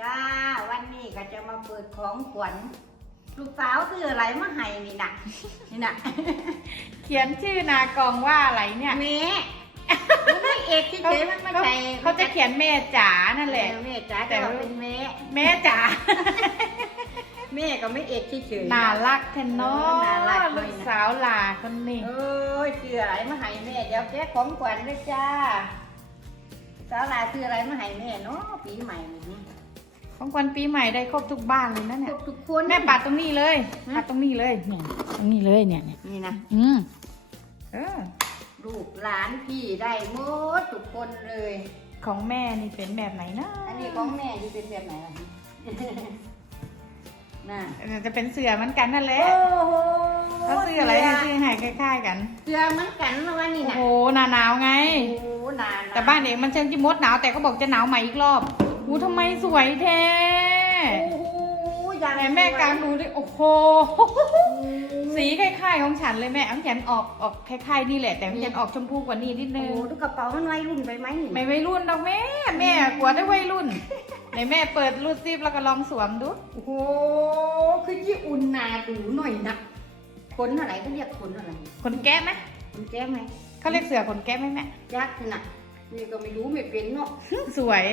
จ้า วันนี้ก็จะมาเปิดของขวัญลูกสาวคืออะไรมาให้นี่นะนี่นะเขียนชื่อนากองว่าอะไรเนี่ยแม่มันไม่เอกที่เขาเฉยมันไม่ใช่เขาจะเขียนแม่จ๋านั่นแหละแม่จ้าแต่แต่ว่าว่าเป็นแม่แม่จ๋าแม่ก็ไม่เอกที่เฉยน่ารักแทนเนาน่ารักะเลยนะลูกสาวหลาคนนี้เอ้ยคืออะไรมาให้แม่เดี๋ยวแกะของขวัญเลยจ้าสาวลาคืออะไรมาให้แม่เนาะปีใหม่นี้ ของขวัญปีใหม่ได้ครบทุกบ้านเลยนะคเนี่รยบทุกคนแม่ปัดตรงนี้เลยฮะปัดตรงนี้เลยเนี่ยตรงนี้เลยเนี่ยเนี่ยนี่นะอืมเออลูกหลานพี่ได้หมดทุกคนเลย ของแม่นี่เป็นแบบไหนนะอันนี้ของแม่ที่เป็นแบบไหนล่ะน่ะเออจะเป็นเสือเหมือนกันนั่นแหละโอ้โหเขาซื้ออะไรให้ซื้อให้คล้ายๆกัน เสือเหมือนกันนะวันนี้โอ้นะโหหนาหนาวไงโอ้โหนานๆแต่บ้านเองมันเชิงจิมดหนาวแต่ก็บอกจะหนาวใหม่อีกรอบ อู้ทำไมสวยแท้โอ้โหอย่างไหนแม่กลางดูดิโอ้โห สีคล้ายๆของฉันเลยแม่อันฉันออกออกคล้ายๆนี่แหละแต่อันฉันออกชมพูกว่านี้นิดโอ้นึงโหดูกระเป๋ามันวัยรุ่นไปไหมนี่ไม่วัยรุ่นดอกแม่ แม่กลัวได้วัยรุ่นไหนแม่เปิดรูดซิปแล้วก็ลองสวมดู โอ้โห คือยี่อุ่นนาดูหน่อยนะขนอะไรเขาเรียกขนอะไรขนแก้ไหมขนแก้ไหมเขาเรียกเสือขนแก้ไหมแม่ยักษ์น่ะนี่ก็ไม่รู้ไม่เป็นเนาะสวย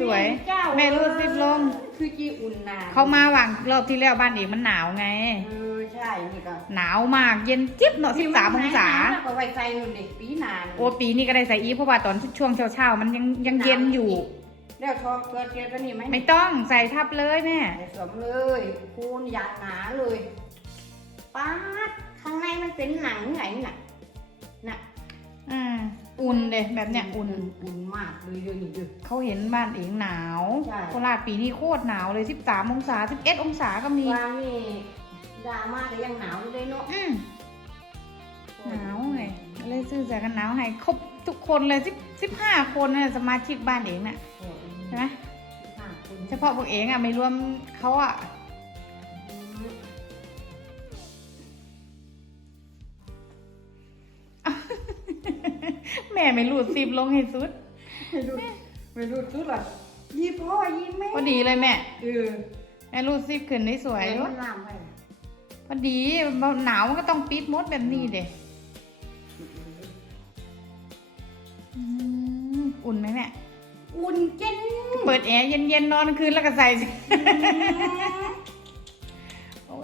สวยเจ้าแม่รูดซิปลง คือจีอุ่นนาเขามาหวังรอบที่แล้วบ้านเองมันหนาวไง เออใช่นี่ก็หนาวมากเย็นจิ๊บเนาะสิบสามองศาก็ไว้ใจนู่นเด็กปีนานโอ้ปีนี้ก็ได้ใส่อีฟเพราะว่าตอนช่วงเช้าๆมันยังยังเย็นอยู่ แล้วทองเกิดเกิดก็นี่ไหมไม่ต้องใส่ทับเลยแม่ใส่สวมเลยคูณอย่างหนาเลยป๊าดข้างในมันเป็นหนังไงน่ะน่ะอ่า อุ่นเลยแบบเนี้ยอุ่นอุ่นมากเลยเดี๋ยวนี้เด้อเขาเห็นบ้านเองหนาวใช่โคราชปีนี้โคตรหนาวเลย13องศา11องศาก็มีว่านี่ดราม่าก็ยังหนาวอยู่เลยเนาะอืมหนาวไงเลยซื้อเสื้อกันหนาวให้ครบทุกคนเลย10 15คนน่ะสมาชิกบ้านเองน่ะใช่ไหมเฉพาะพวกเองอะไม่รวมเขาอะ ม่ไม่รูดซิบลงให้สุดไม่รู้ไม่รู้ทุกหรอกยี่พ่อยี่แม่พอดีเลยแม่เออแม่รูดซิบขึ้นได้สวยไอ้อยู่มันลามไปพอดีหนาวมันก็ต้องปิดมดแบบนี้เด็อุ่นไหมแม่อุ่นเจนเปิดแอร์เย็นๆนอนกลางคืนแล้วก็ใส่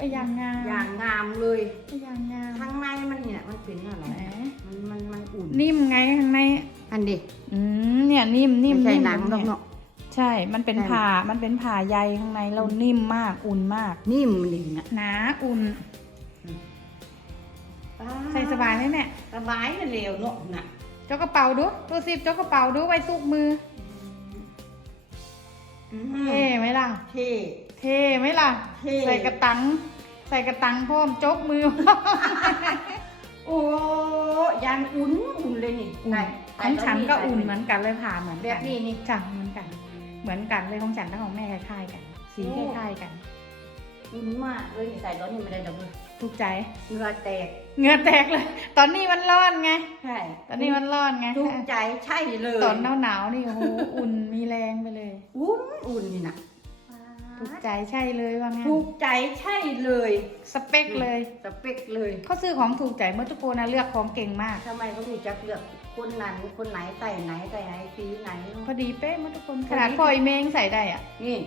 สิโอ้ยอย่างงามอย่างงามเลยโอ้ยอย่างงามข้างในมันเนี่ยมันเป็นอะไรแหมมันมันมันอุ่นนิ่มไงข้างในอันเด็กอืมเนี่ยนิ่มนิ่มไม่ใช่นิ่มหนังดอกเนี่ยเนาะ ใช่ มันเป็นใช่ ผ่ามันเป็นผ่าใยข้างในเรานิ่มมากอุ่นมาก นิ่มดีนะหนาอุ่นใส่สบายไหมแม่สบายนั่นเร็วเนาะน่ะเจ้ากระเป๋าดูตัวซิบเจ้ากระเป๋าดูไว้ซุกมืออืมเท่ไหมล่ะ เท่ เท่ไหมล่ะ เท่ ใส่กระตัง ใส่กระตังพร้อมจกมือ โอ้ยางอุ่นอุ่นเลยนี่อุ่นใส่ของฉันก็อุ่นเหใส่มือนกันเลยผ่าเหมือนแบกับนนี้นี่ จ้ะเหมือนกัน เหมือนกันเลยของฉันและของแม่คล้ายๆกัน สีโอ้ คล้ายๆกัน อุ่นมากเลยนี่ใส่ตอนนี้ไม่ได้ดอกเลยถูกใจ เหงื่อแตกเหงื่อแตกเลย ตอนนี้มันร้อนไง ใช่ตอนนี้มันร้อนไงถูกใจใช่เลยตอนหนาวๆนี่โอ้โห อุ่นมีแรงไปเลย อุ่นอุ่นนี่นะ ถูกใจใช่เลยว่างั้นถูกใจใช่เลย สเปคเลย สเปคเลยเขาซื้อของถูกใจเมื่อทุกคนนะเลือกของเก่งมากทำไมเขาถึงจะเลือกคนนั้นคนไหนใส่ไหนใส่ไหนสีไหนพอดีเป๊ะเมื่อทุกคนพขอดีนาดพลอยเมงใส่ได้อะ นี่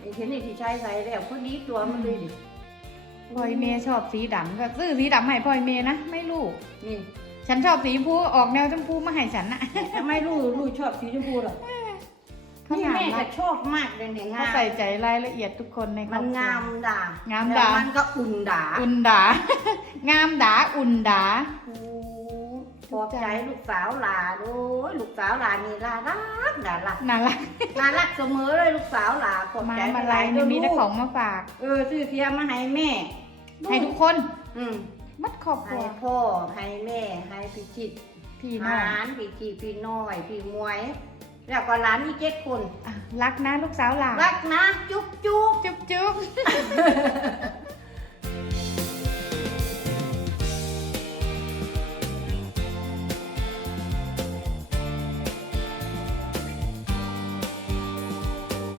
ไอ้เทนนี่ที่ใช้ใส่แล้วพอดีตัวมันเลยดิพลอยเมย์ชอบสีดำก็ซื้อสีดำให้พลอยเมย์นะไม่รู้นี่ ฉันชอบสีชมพูออกแนวชมพูมาให้ฉันนะทำไมลูกลูกชอบสีชมพูหรอเขานี่งามแม่มาก็กชอบมากเลยเนี่ยเขางามใส่ใจรายละเอียดทุกคนในครมัอบนครัว งามด่างามด่า แล้วมันก็อุ่นด่าอุ่นดา งามดาอุ่นดา โอ้ปลอบใจลูกสาวหลาโอ้ยลูกสาวหลานี่ลารักด่ารักน่ารักน่ารักเสมอเลยลูกสาวหลาปลอบมาใจมาหลาลายยนี่มีแต่ลูกของมาฝาก เออซื้อเทียมมาให้แม่ให้ทุกคนอืมมัดครอบครัให้วพ่อให้แม่ให้พี่จิตพี่น้อง หานพี่จีพี่น้อยพี่มวย แล้วก็หลานมีเจ็ดคนอะรักนะลูกสาวหลานรักนะ จุ๊บจุ๊บ จุ๊บจุ๊บ